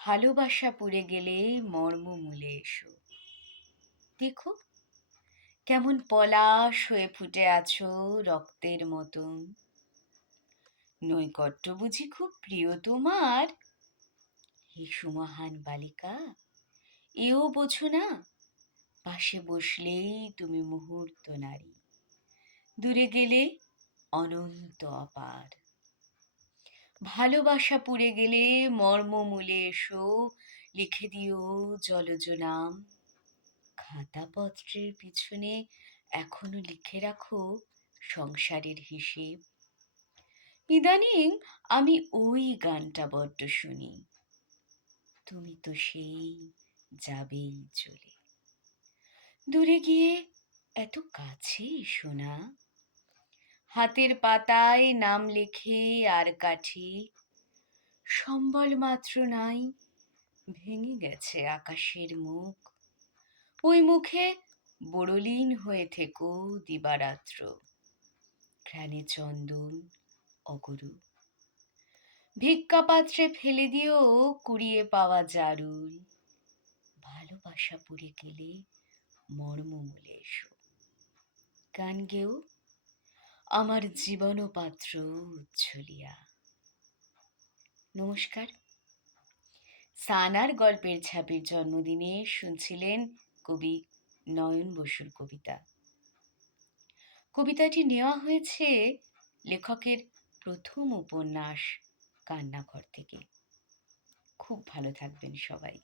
ভালোবাসা পুড়ে গেলে মর্মমূলে এসো। দেখো কেমন পলাশ হয়ে ফুটে আছো রক্তের মতন। নৈকট্য বুঝি খুব প্রিয় তোমার? হে সুমহান বালিকা, এও বোঝো না? পাশে বসলেই তুমি মুহূর্ত নারী, দূরে গেলে অনন্ত অপার। ভালোবাসা পুড়ে গেলে মর্মমূলে এসো, লিখে দিও জলজ নাম। খাতাপত্রের পিছনে এখনো লিখে রাখো সংসারের হিসেব। ইদানিং আমি ওই গানটা বড্ড শুনি, তুমি তো সেই যাবেই চলে। দূরে গিয়ে এত কাছে এসো না, হাতের পাতায় নাম লেখে আর কাঠি। সম্বল মাত্র নাই, ভেঙে গেছে আকাশের মুখ। ওই মুখে বড়লীন হয়ে থেকো দিবারাত্র, ঘ্রাণে চন্দন অগরু। ভিক্ষা পাত্রে ফেলে দিও কুড়িয়ে পাওয়া জারুল। ভালোবাসা পুড়ে গেলে মর্মমূলে এসো। গান গেও আমার জীবন পাত্র উজ্জ্বলিয়া। নমস্কার। সানার গল্পের ছাপির জন্মদিনে শুনছিলেন কবি নয়ন বসুর কবিতা। কবিতাটি নেওয়া হয়েছে লেখকের প্রথম উপন্যাস কান্নাঘর থেকে। খুব ভালো থাকবেন সবাই।